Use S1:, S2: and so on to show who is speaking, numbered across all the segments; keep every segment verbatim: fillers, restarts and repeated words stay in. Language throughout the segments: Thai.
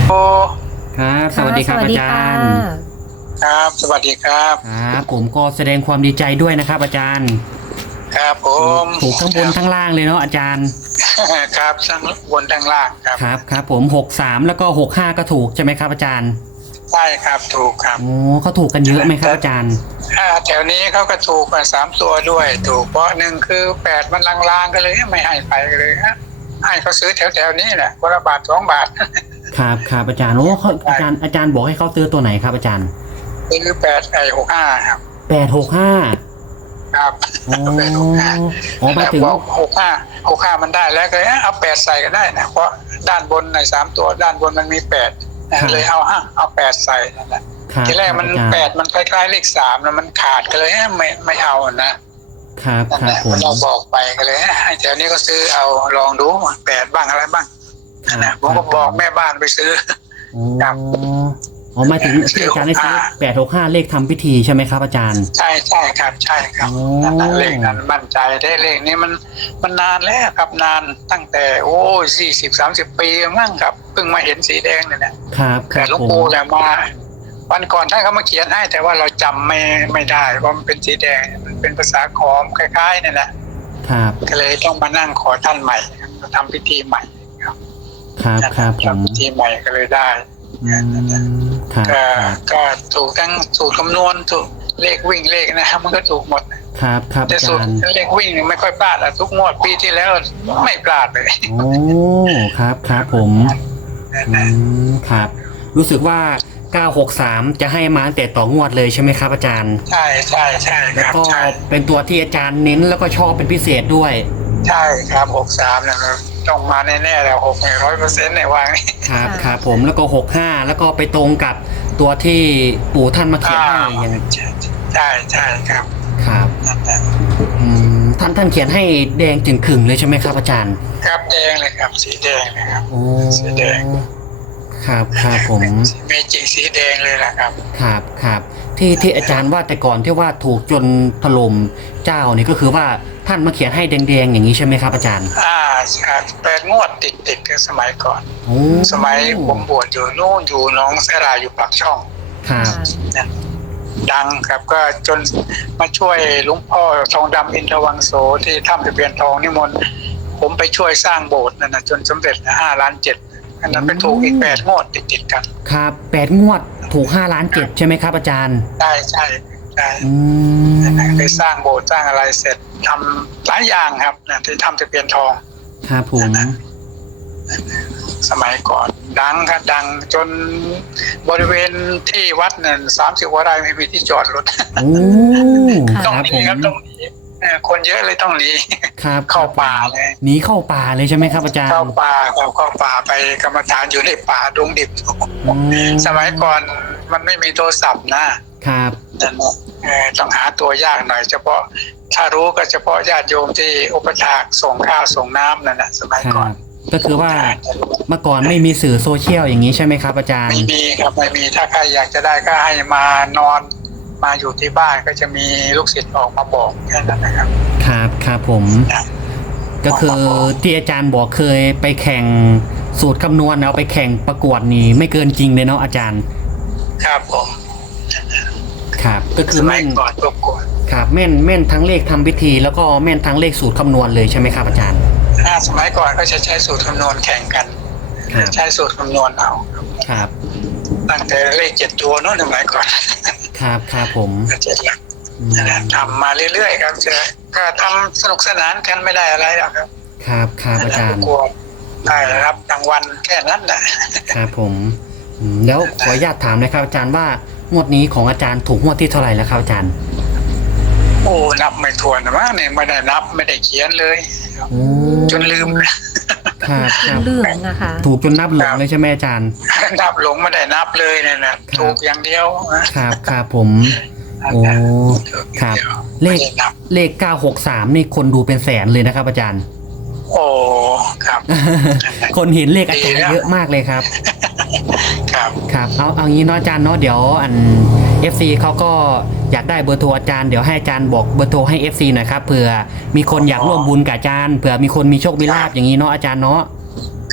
S1: โอ้
S2: ครับส
S3: ค่ะ
S2: วัสดีครับอา
S3: สวัสดีค่
S2: จารย์
S3: ะ
S1: ครับสวัสดีครับ
S2: ครับผมก็แสดงความดีใจด้วยนะครับอาจารย์
S1: ครับผ
S2: ถูก
S1: ม
S2: ถูกทั้งบนทั้งล่างเลยเนาะอาจารย์
S1: ครับทั้งบนทั้งล่างครับ
S2: ครับครับผมหกสามแล้วก็หกห้าก็ถูกใช่ไหมครับอาจารย์
S1: ใช่ครับถูกครับ
S2: โอ้เขาถูกกันเยอะไหมครับ
S1: แต่
S2: อาจารย์
S1: อ่าแถวนี้เขาก็ถูกมาสามตัวด้วยถูกเพราะหนึ่งคือแปดมันลางๆกันเลยไม่ให้ไปเลยฮะให้เขาซื้อแถวๆนี้แหละคนละบาทสองบาท
S2: ครับครับอาจารย์โอ้เขาอาจารย์อาจารย์บอกให้เขาซื้อตัวไหนครับอาจารย์
S1: คือแปดไอหกห้าครับ
S2: แปดหกห้า
S1: ครับ
S2: อ๋อ
S1: แปดหกห้า
S2: อ๋อมา
S1: แล้ว
S2: ถึง
S1: บอกหกห้าหกห้ามันได้แล้วก็เลยเอาแปดใส่ก็ได้นะเพราะด้านบนในสามตัวด้านบนมันมีแปดเลยเอาห้าเอาแปดใส่นั่นแหละ
S2: ครับ
S1: ทีแรกมันแปดมันคล้ายๆเลขสามแล้วมันขาดก็เลยไม่ไม่เอานะครับนั่นแหละ
S2: ครับผม
S1: เราบอกไปก็เลยให้แถวนี้ก็ซื้อเอาลองดูแปดบ้างอะไรบ้างนะผมก็บอกแม่บ้านไปซื้อ
S2: อ๋อ
S1: ครับ
S2: อ๋อหมายถึงที่อาจารย์ได้ซื้อแปดหกห้าเลขทำพิธีใช่ไหมครับอาจารย์
S1: ใช่ใช่ครับใช่ครับนั่นแหละเลขนั้นมั่นใจได้เลขนี้มันมันนานแล้วครับนานตั้งแต่โอ้สี่สิบสามสิบปีมั่งครับเพิ่งมาเห็นสีแดงเนี่ย
S2: ครับค
S1: แต่
S2: รับ
S1: หลวง
S2: ผม
S1: ปู่แหละมาวันก่อนท่านเขามาเขียนให้แต่ว่าเราจำไม่ไม่ได้เพราะมันเป็นสีแดงมันเป็นภาษาขอมคล้ายๆเนี่ยแหละ
S2: ครับ
S1: ก็เลยต้องมานั่งขอท่านใหม่ทำพิธีใหม่ครับ
S2: ครับครับผม
S1: ทำพิธีใหม่ก็เลยได้ก็ก็ถูกทั้งสูตรคำนวณถูกเลขวิ่งเลขนะครับมันก็ถูกหมด
S2: ครับครับ
S1: แต่สูตรเลขวิ่งไม่ค่อยพลาดอะทุกงวดปีที่แล้วไม่พลาดเลย
S2: โอ้ครับครับผมครับ รู้สึกว่าเก้าหกสามจะให้มาตั้งแต่ต่องวดเลยใช่ไหมครับอาจารย์
S1: ใช่ใช่ใช่
S2: แล้วก็
S1: ใช่
S2: เป็นตัวที่อาจารย์เน้นแล้วก็ชอบเป็นพิเศษด้วย
S1: ใช่ครับหกสามนะครับต้องมาแน่ๆแล้วหกร้อยเปอร์เซ็นต์ในวางนี้
S2: ครับครับผมแล้วก็หกห้าแล้วก็ไปตรงกับตัวที่ปู่ท่านมาเขียนให้อย่าง
S1: ใช่ใช่ครับ
S2: ครับอืมท่านท่านเขียนให้แดงจึงขึงเลยใช่ไหมครับอาจารย์
S1: ครับแดงเลยครับสีแดงนะครับ
S2: โอ้
S1: สีแดง
S2: ครับครับผม
S1: เมจิสีแดงเลยแหละครับ
S2: ครับครับที่ที่อาจารย์ว่าแต่ก่อนที่ว่าถูกจนถล่มเจ้านี่ก็คือว่าท่านมาเขียนให้แดงๆอย่างนี้ใช่ไหมครับอาจารย์
S1: อ่าครับแปดงวดติดติดกันสมัยก่อนสมัยผมบวชอยู่นู่นอยู่น้องเสราอยู่ปากช่อง
S2: ครับ
S1: ดังครับก็จนมาช่วยหลวงพ่อทองดำอินทวังโสที่ถ้ำตะเพียนทองนิมนต์ผมไปช่วยสร้างโบสถ์นั่นนะจนสำเร็จห้าล้านเจ็ดอันนั้นไปถูกอีกแปดงวดติดติดกัน
S2: ครับแปดงวดถูกห้าล้านเจ็ดใช่ไหมครับอาจารย์
S1: ใช่ใช่ใช่ไปสร้างโบสถ์สร้างอะไรเสร็จทำหลายอย่างครับนะที่ถ้ำตะเพียนทอง
S2: ครับผม
S1: สมัยก่อนดังครับดังจนบริเวณที่วัดนั่นสามสิบกว่าไร่ไม่มีที่จอดรถต้องหนีครับต้องหนีคนเยอะเลยต้องหนีเข้าป่าเลย
S2: หนีเข้าป่าเลยใช่ไหมครับอาจารย์
S1: เข้าป่าเข้าเข้าป่าไปกรรมฐานอยู่ในป่าดงดิบสมัยก่อนมันไม่มีโทรศัพท์นะครับต้องหาตัวยากหน่อยเฉพาะถ้ารู้ก็เฉพาะญาติโยมที่อุปถากส่งข้าวส่งน้ำนั่นแหละสมัยก่อน
S2: ก็คือว่าเมื่อก่อนไม่มีสื่อโซเชียลอย่างนี้ใช่ไหมครับอาจารย์
S1: ไม่มีครับไม่มีถ้าใครอยากจะได้ก็ให้มานอนมาอยู่ที่บ้านก็จะมีลูกศิษย์ออกมาบอกแค่นั้นนะครับ
S2: ครับครับผมก็คือที่อาจารย์บอกเคยไปแข่งสูตรคำนวณเอาไปแข่งประกวดนี่ไม่เกินจริงเลยเนาะอาจารย์
S1: ครับผม
S2: ครับก็คือแม่น
S1: ก่อนประกวด
S2: ครับแม่นแม่นทั้งเลขทำพิธีแล้วก็แม่นทั้งเลขสูตรคำนวณเลยใช่ไหมครับอาจารย์
S1: สมัยก่อนก็จะใช้สูตรคำนวณแข่งกันใช้สูตรคำนวณเอา
S2: ครับ
S1: ตั้งแต่เลขเจ็ดตัวนู้นสมัยก่อน
S2: ครับครับผม
S1: เจ็ดหลักทำมาเรื่อยๆครับจะก็ทำสนุกสนานกันไม่ได้อะไรหรอกครับ
S2: ครับครับอาจารย์
S1: ได้รับรางวัลแค่นั้นแหละ
S2: ครับผมแล้วขออนุญาตถามนะครับอาจารย์ว่างวดนี้ของอาจารย์ถูกงวดที่เท่าไหร่แล้วครับอาจารย์
S1: โอ้นับไม่ถ้วนนะเนี่ยไม่ได้นับไม่ได้เขียนเลยจนลืม
S2: ครับ
S3: ครับลืมนะคะ
S2: ถูกจนนับหลงเลยใช่ไหมอาจารย์
S1: นับหลงไม่ได้นับเลยเนี่ยนะถูกอย่างเดียว
S2: ครับครับผมโอ้ครับเลขเลขเก้าหกสามนี่คนดูเป็นแสนเลยนะครับอาจารย์
S1: โอ้ครับ
S2: คนเห็นเลขอาจารย์เยอะมากเลยครับ
S1: ครับ
S2: ครับเอาเอางี้เนาะอาจารย์เนาะเดี๋ยวอัน เอฟ ซี เขาก็อยากได้เบอร์โทรอาจารย์เดี๋ยวให้อาจารย์บอกเบอร์โทรให้ เอฟ ซี หน่อยครับเผื่อมีคนอยากร่วมบุญกับอาจารย์เผื่อมีคนมีโชคมีลาภอย่างนี้เนาะอาจารย์เนาะ
S1: ค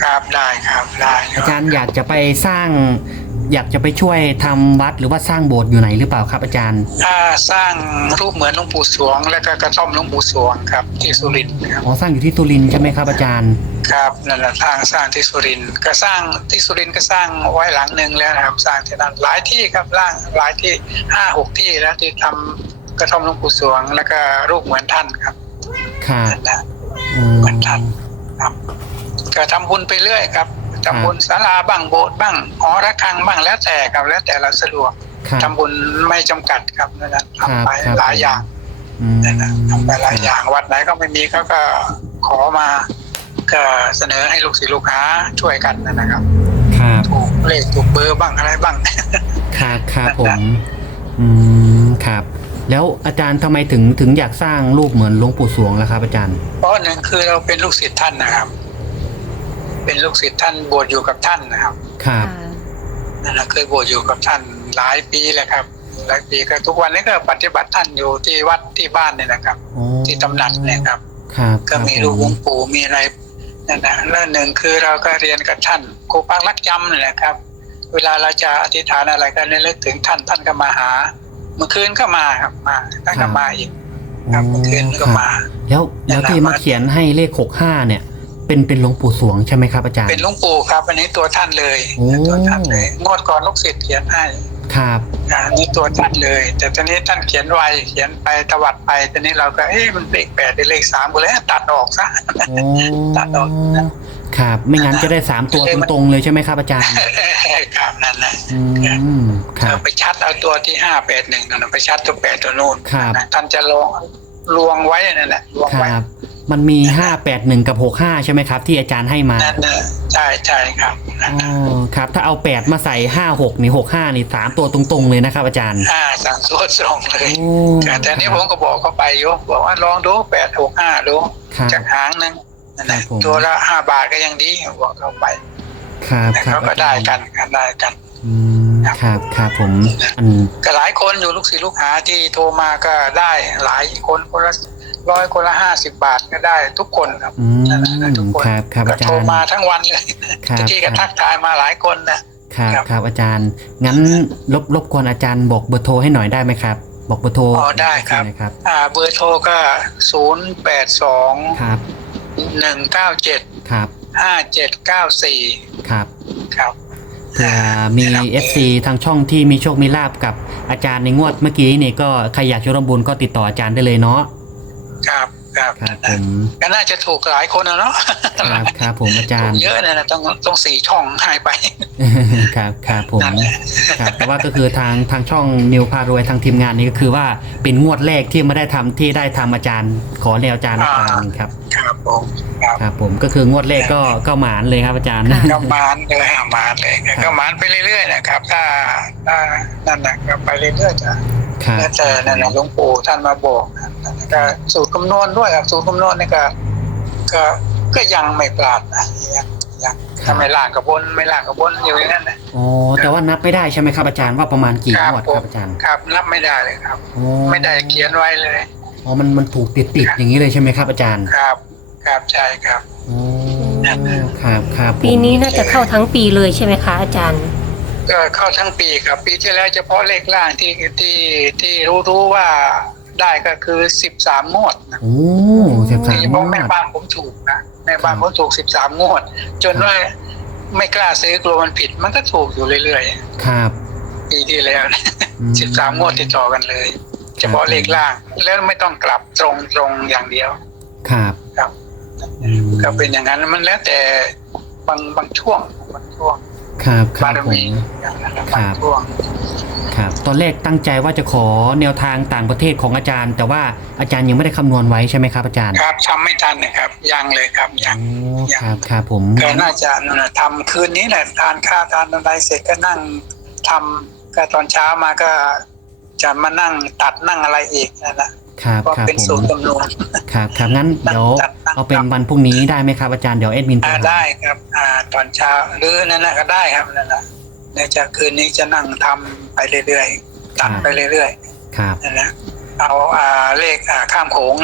S1: ครับได้ครับได้
S2: อาจารย์อยากจะไปสร้าง อยากจะไปช่วยทำวัดหรือว่าสร้างโบสถ์อยู่ไหนหรือเปล่าครับอาจารย์
S1: ถ้าสร้างรูปเหมือนหลวงปู่สวงและก็กระท่อมหลวงปู่สวงครับที่สุรินทร์ครับ
S2: อ๋อสร้างอยู่ที่สุรินทร์ใช่ไหมครับอาจารย์
S1: ครับนั่นแหละทางสร้างที่สุรินทร์ก็สร้างที่สุรินทร์ก็สร้างไว้หลังหนึ่งแล้วนะครับสร้างที่นั่นหลายที่ครับร่างหลายที่ห้าหกที่แล้วที่ทำกระท่อมหลวงปู่สวงแล้วก็รูปเหมือนท่านครับ
S2: ครับ
S1: นั่นแหละ
S2: อื
S1: เหมือนท่านครับก็ทำบุญไปเรื่อยครับทำบุญศาลาบ้างโบสถ์บ้างหอระฆังบ้างแล้วแต่ครับแล้วแต่เราสะดวก
S2: ครับ
S1: ทำบุญไม่จำกัดครับนั่นแหละทำไป
S2: ครับ
S1: หลายอย่าง
S2: อืม
S1: นั่นแหละทำไปหลายอย่างวัดไหนก็ไม่มีเขาก็ขอมาก็เสนอให้ลูกศิษย์ลูกหาช่วยกันนะครับ
S2: ครับ
S1: ถูกเลขถูกเบอร์บ้างอะไรบ้าง
S2: ครับครับผม อืมครับ แล้วอาจารย์ทำไมถึงถึงอยากสร้างรูปเหมือนหลวงปู่สวงล่ะครับอาจารย์
S1: เพราะหนึ่งคือเราเป็นลูกศิษย์ท่านนะครับ เป็นลูกศิษย์ท่านบวชอยู่กับท่านนะครับ
S2: ครับ
S1: นั่นแหละเคยบวชอยู่กับท่านหลายปีแล้วครับหลายปีก็ทุกวันนี้ก็ปฏิบัติท่านอยู่ที่วัดที่บ้านเนี่ยนะครับ
S2: โอ้
S1: ที่ตำหนักเนี่ยครับ
S2: ครับ
S1: ก็มีรูปหลวงปู่มีอะไรนั่นนะแล้วหนึ่งคือเราก็เรียนกับท่านครูปักรักจำนี่แหละครับ เวลาเราจะอธิษฐานอะไรก็นึกถึงท่านท่านก็มาหา เมื่อคืนก็มาครับมาท่านก็มาอีกครับเมื่อคืนก็มา
S2: แล้วแล้วที่มาเขียนให้เลขหกห้าเนี่ย เป็นเป็นหลวงปู่สวงใช่ไหมครับอาจารย์
S1: เป็นหลวงปู่ครับ อันนี้ตัวท่านเลย
S2: โอ้
S1: ตัวท่านเลยงวดก่อนลูกศิษย์เขียนให้
S2: ครับ
S1: อ่าอันนี้ตัวท่านเลย แต่ตอนนี้ท่านเขียนไวเขียนไปตวัดไปตอนนี้เราก็เอ๊ะมันเลขแปดหรือเลขสามก็เลยตัดออกซะ
S2: โอ้
S1: ตัดออกนะ
S2: ครับ ไม่งั้นจะได้สามตัวตรงๆเลยใช่ไหมครับอาจารย์
S1: ครับนั่นนะ
S2: อืมครับ
S1: เราไปชัดเอาตัวที่ห้าแปดหนึ่งนั่นนะไปชัดตัวแปดตัวนู่น
S2: ครับ
S1: นะท่านจะลงลวงไว้นั่นแหละลวง
S2: ค
S1: ไว้
S2: รับ มันมีห้าแปดหนึ่งกับหกห้าใช่ไหมครับ ที่อาจารย์ให้มา
S1: นั่นนะใช่ใช่ครับนั่น
S2: อ๋
S1: นะ
S2: อครับ ถ้าเอาแปดมาใส่ห้าหกนี่หกห้านี่สามตัวตรงๆเลยนะครับอาจารย์
S1: อ่าสั่งสวดส่งเลย
S2: โอ้
S1: แต่อันนี้ผมก็บอกเขาไปอยู่บอกว่าลองดูแปดหกห้าดู
S2: ครับ
S1: จากหางหนึงนั่น
S2: ครั
S1: นะ
S2: บผม
S1: ตัวละห้าบาทก็ยังดีบอกเขาไป
S2: ครับ
S1: แต่
S2: ครับ
S1: เขาก็ได้กันกันได้กัน
S2: อืมครับครับผมอัน
S1: ก็หลายคนอยู่ลูกศิษย์ลูกหาที่โทรมาก็ได้หลายคนคนละร้อยคนละห้าสิบบาทก็ได้ทุกคนครับ
S2: อืม
S1: นั่นแหละได้ทุกคน
S2: ครับครับ
S1: ก็
S2: อาจาร
S1: โทร
S2: ย์
S1: มาทั้งวันเลย
S2: ครับ
S1: ที่ก็ทักทายมาหลายคนนะครับ ครับ
S2: ครับอาจารย์ งั้นรบรบกวนอาจารย์บอกเบอร์โทรให้หน่อยได้ไหมครับ บอกเบอร์โทร
S1: อ๋อได้ครับ
S2: หน่อยครับ
S1: อ่าเบอร์โทรก็ศูนย์แปดสอง
S2: ครับ
S1: หนึ่งเก้าเจ็ด
S2: ครับ
S1: ห้าเจ็ดเก้าสี่
S2: ครับ
S1: ครับ
S2: เผื่อมี เอฟ ซี ทางช่องที่มีโชคมีลาบกับอาจารย์ในงวดเมื่อกี้นี่ก็ใครอยากจะร่วมบุญก็ติดต่ออาจารย์ได้เลยเนาะ
S1: ครับครับ
S2: ครับผม
S1: ก็น่าจะถูกหลายคนนะเนาะ
S2: ครับครับผมอาจาร
S1: ถูก
S2: ย์
S1: เยอะนะนะต้องต้องสี่ช่องหายไป
S2: ครับครับผม
S1: นั่นแหละ
S2: ครับแต่ว่าก็คือทางทางช่องนิวพารวยทางทีมงานนี้ก็คือว่าเป็นงวดแรกที่ไม่ได้ทำที่ได้ทำอาจารย์ ขอแนวอาจารย์อาจารย์ครับ
S1: ครับผมครับ
S2: ครับผมก็คืองวดแรกก็ก็หมานเลยครับอาจารย์
S1: ก็มานเลยหามานเลยก็มานไปเรื่อยๆนะครับ ถ้าถ้านั่นนะก็ไปเรื่อยๆจ้ะ
S2: ครับ
S1: แล้วแต่นั่นนะหลวงปู่ท่านมาบอกนะก็สูตรคำนวณด้วยครับสูตรคำนวณนี่ก็ก็ก็ยังไม่พลาดนะยังยังถ้าไม่ล่างกับบนไม่ล่างกับบนอยู่อย่างนั้นนะ
S2: อ๋อแต่ว่านับไม่ได้ใช่ไหมครับอาจารย์ว่าประมาณกี่
S1: ครับ
S2: งวด
S1: ผ
S2: ครั
S1: ม
S2: บอาจารย์
S1: ครับนับไม่ได้เลยครับ
S2: อ๋อ
S1: ไม่ได้เขียนไว้เลย
S2: อ๋อมันมันถูกติดติดๆอย่างนี้เลยใช่ไหมครับอาจารย์
S1: ครับ ครับใช่ครับ
S2: อ๋อครับครับผม
S3: ปีนี้น่าจะเข้าทั้งปีเลยใช่ไหมคะอาจารย์
S1: ก็เข้าทั้งปีครับ ปีที่แล้วเฉพาะเลขล่างที่ที่ที่รู้รู้ว่าได้ก็คือสิบสามงวดนะ
S2: โอ้สิบสาม
S1: ที่
S2: ง
S1: พ่อ
S2: ว
S1: แม่
S2: ด
S1: บ้านผมถูกนะแม่บ้านผมถูกสิบสามงวด จนว่าไม่กล้าซื้อกลัวมันผิด มันก็ถูกอยู่เรื่อย
S2: ครับ
S1: ๆปีที่แล้ว
S2: อืม
S1: สิบสามงวดติดต่อกันเลย เฉพาะเลขล่าง แล้วไม่ต้องกลับตรงตรงอย่างเดียว
S2: ครับ
S1: ครับ
S2: อืม
S1: ก็เป็นอย่างนั้นมันแล้วแต่บางบางช่วงบางช่วง
S2: ครับครับ
S1: าร
S2: บผม
S1: มีอย่างนั้นนะบางช่วง
S2: ครับตอนแรกตั้งใจว่าจะขอแนวทางต่างประเทศของอาจารย์ แต่ว่าอาจารย์ยังไม่ได้คำนวณไว้ใช่ไหมครับอาจารย์
S1: ครับทำไม่ทันนะครับ ยังเลยครับยัง
S2: โอ้ครับครับผม
S1: ก็น่าจะนั่นน่ะทำคืนนี้แหละทานข้าวทานอะไรเสร็จก็นั่งทำก็ตอนเช้ามาก็จะมานั่งตัดนั่งอะไรอีกนั่นนะครับ ก็
S2: ครับ
S1: เป็น
S2: ผ
S1: สู
S2: ม
S1: ตรคำนวณ
S2: ครับครับงั้นเดี๋ยว
S1: จัดตั้ง
S2: เอาเป็นวันพรุ่งนี้ได้ไหมครับอาจารย์เดี๋ยวแอดมิน
S1: อ่า
S2: โทรหา
S1: ได้ครับ อ่า ตอนเช้าหรือนั่นนะก็ได้ครับนั่นนะเดี๋ยวจะคืนนี้จะนั่งทำไปเรื่อยๆตัดไปเรื่อย
S2: ครับ
S1: ๆนั่นนะเอาอ่าเลขอ่าข้ามโขงเนาะ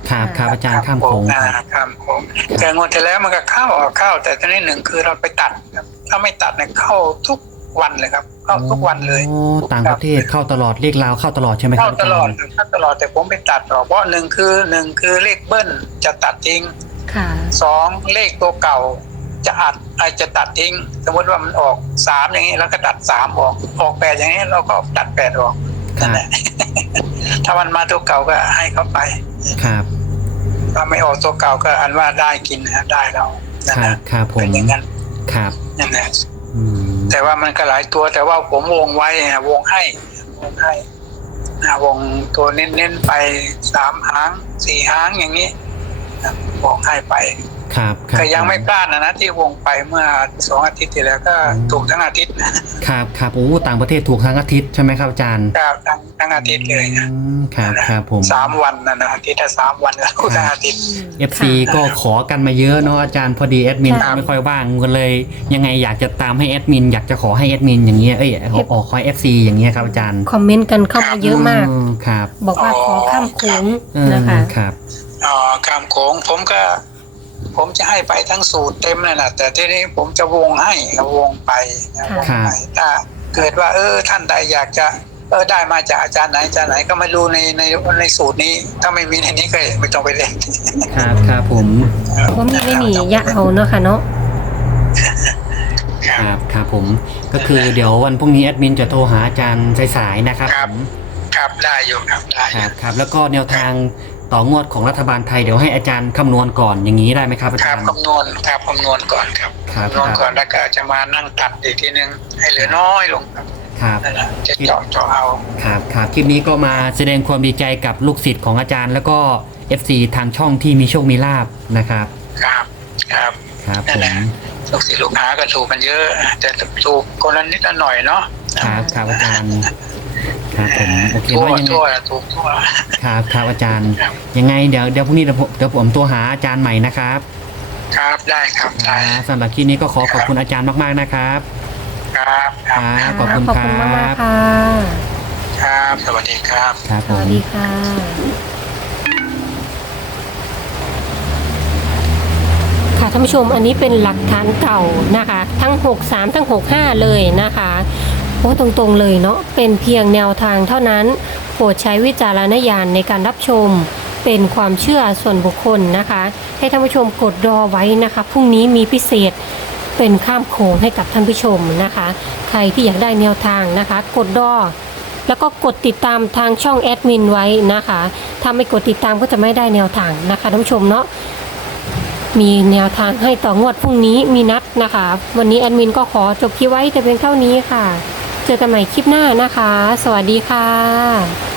S2: ครับครับอาจารย์ข้ามโขง
S1: อ่า
S2: ครับ
S1: ข้ามโขงแต่งวดที่แล้วมันก็เข้าออกเข้า แต่ตอนนี้หนึ่งคือเราไปตัดครับถ้าไม่ตัดเนี่ยเข้าทุกวันเลยครับ เข้าทุกวันเลย
S2: โอ้ต่างประเทศเข้าตลอดเลขลาวเข้าตลอดใช่ไหมครั
S1: เข้า
S2: บอา
S1: ต
S2: จาร
S1: ลอด
S2: ย์
S1: เข้าตลอดแต่ผมไปตัดออกเพราะหนึ่งคือหนึ่งคือเลขเบิ้ลจะตัดทิ้ง
S3: ค่ะ
S1: สองเลขตัวเก่าจะอัดอาจจะตัดทิ้ง สมมติว่ามันออกสามอย่างนี้แล้วก็ตัดสามออกออกแปดอย่างนี้เราก็ตัดแปดออก
S2: ครั
S1: นั่น
S2: บ
S1: แหละ ถ้ามันมาตัวเก่าก็ให้เขาไป
S2: ครับ
S1: ถ้าไม่ออกตัวเก่าก็อันว่าได้กินนะได้เรานั่น
S2: ครั
S1: นะ
S2: บครับผม
S1: เป็นอย่างนั้น
S2: ครับ
S1: นั่นแหละ
S2: อืม
S1: แต่ว่ามันก็หลายตัวแต่ว่าผมวงไว้นะวงให้วงให้นะวงตัวเน้นๆไปสามหางสี่หางอย่างนี้นะวงให้ไป
S2: ครับครับ
S1: ก็ยังไม่พลาดนะนะที่วงไปเมื่อสองอาทิตย์ที่แล้วก็ถูกทั้งอาทิตย์นะครับ
S2: ครับโอ้ต่างประเทศถูกทั้งอาทิตย์ใช่ไหมครับอาจารย์
S1: ก็ทั้งทั้งอาทิตย์เลยนะ
S2: อืมครับครับผม
S1: สามวันนะนะอาทิตย์ละสามวันก็ถูกทั้งอาทิตย์
S2: เอฟซีก็ขอกันมาเยอะเนาะอาจารย์พอดีแอดมิน
S1: ครับ
S2: ไม่ค่อยว่างก็เลย ยังไงอยากจะตามให้แอดมินอยากจะขอให้แอดมินอย่างเงี้ยเอ้ยขอออกคอยเอฟซีอย่างเงี้ยครับอาจารย์
S3: คอมเมนต์กันเข้ามาเยอะมาก
S2: อืครับ
S3: บอกว่าขอข้ามโขง
S2: เออ
S3: นะคะ
S2: ครับ
S1: อ๋อคำโขงผมก็ ผมจะให้ไปทั้งสูตรเต็มเลยนะแต่ทีนี้ผมจะวงให้วงไปนะวง
S2: ครับ
S1: ไปถ้าเกิดว่า เออท่านใดอยากจะเออได้มาจากอาจารย์ไหนอาจารย์ไหนก็ไม่รู้ในในในสูตรนี้ ถ้าไม่มีในนี้ก็ไม่ต้องไปเล่น
S2: ครับครับผม
S3: ว่ามีไม่มียะเอาเนาะค่ะเนาะ
S1: ค
S2: ค
S1: รั
S2: รั
S1: บบ
S2: ครับผมก็คือเดี๋ยววันพรุ่งนี้แอดมินจะโทรหาอาจารย์สายๆนะครับ
S1: ครั
S2: ผ
S1: บ
S2: ม
S1: ครับได้อยู่ครับได้อ
S2: ครั
S1: ยู่
S2: บครับแล้วก็แนวทางต่องวดของรัฐบาลไทยเดี๋ยวให้อาจารย์คำนวณก่อนอย่างนี้ได้ไหมครับอา
S1: ค
S2: จา
S1: รั
S2: ร
S1: บ
S2: ย์
S1: คำนวณครับคำนวณก่อนครับ
S2: ครับ
S1: คำนวณก่อนแล้วก็จะมานั่งตัดอีกทีนึงให้เหลือน้อยลงครับ
S2: ครับ
S1: นั่นแหละจะเจาะเจาะเอา
S2: ครับครับคลิปนี้ก็มาแสดงความดีใจกับลูกศิษย์ของอาจารย์ แล้วก็ เอฟ ซี ทางช่องที่มีโชคมีลาบนะครับ
S1: ครับครับ
S2: ครับ
S1: นั่
S2: ผ
S1: นแหละ
S2: ม
S1: ลูกศิษย์ลูกหาก็ถูกกันเยอะ แต่ถูกคนละนิดละหน่อยเนาะ
S2: ครับครับอาจารย์ครับผมโอเค
S1: ทั่ว
S2: ว่ายังไง
S1: ทั่วถูกทั่ว
S2: ครับครับอาจารย์
S1: ครับ
S2: ยังไงเดี๋ยวเดี๋ยวพรุ่งนี้เดี๋ยวผมเดี๋ยวผมตัวหาอาจารย์ใหม่นะครับ
S1: ครับได้ครับ
S2: ค
S1: ได้
S2: รับสำหรับคลิปนี้ก็ขอขอบคุณอาจารย์มากๆนะครับ
S1: ครับครับ
S2: ครับ ขอบคุณ
S3: ขอบคุณ
S2: ครับ
S3: มากๆค่ะ
S1: ครับ สวัสดีครับ
S2: ครับ
S3: ส
S2: ผม
S3: วัสดีค่ะ ค่ะท่านผู้ชมอันนี้เป็นหลักฐานเก่านะคะ ทั้ง หกสาม ทั้ง หกห้า เลยนะคะโอ้ตรงๆเลยเนาะเป็นเพียงแนวทางเท่านั้น โปรดใช้วิจารณญาณในการรับชม เป็นความเชื่อส่วนบุคคลนะคะ ให้ท่านผู้ชมกดรอไว้นะคะพรุ่งนี้มีพิเศษเป็นข้ามโขงให้กับท่านผู้ชมนะคะ ใครที่อยากได้แนวทางนะคะ กดรอ แล้วก็กดติดตามทางช่องแอดมินไว้นะคะ ถ้าไม่กดติดตามก็จะไม่ได้แนวทางนะคะท่านผู้ชมเนาะ มีแนวทางให้ต่องวดพรุ่งนี้มีนัดนะคะ วันนี้แอดมินก็ขอจบคลิปไว้แต่เพียงเท่านี้ค่ะ เจอกันใหม่คลิปหน้านะคะ สวัสดีค่ะ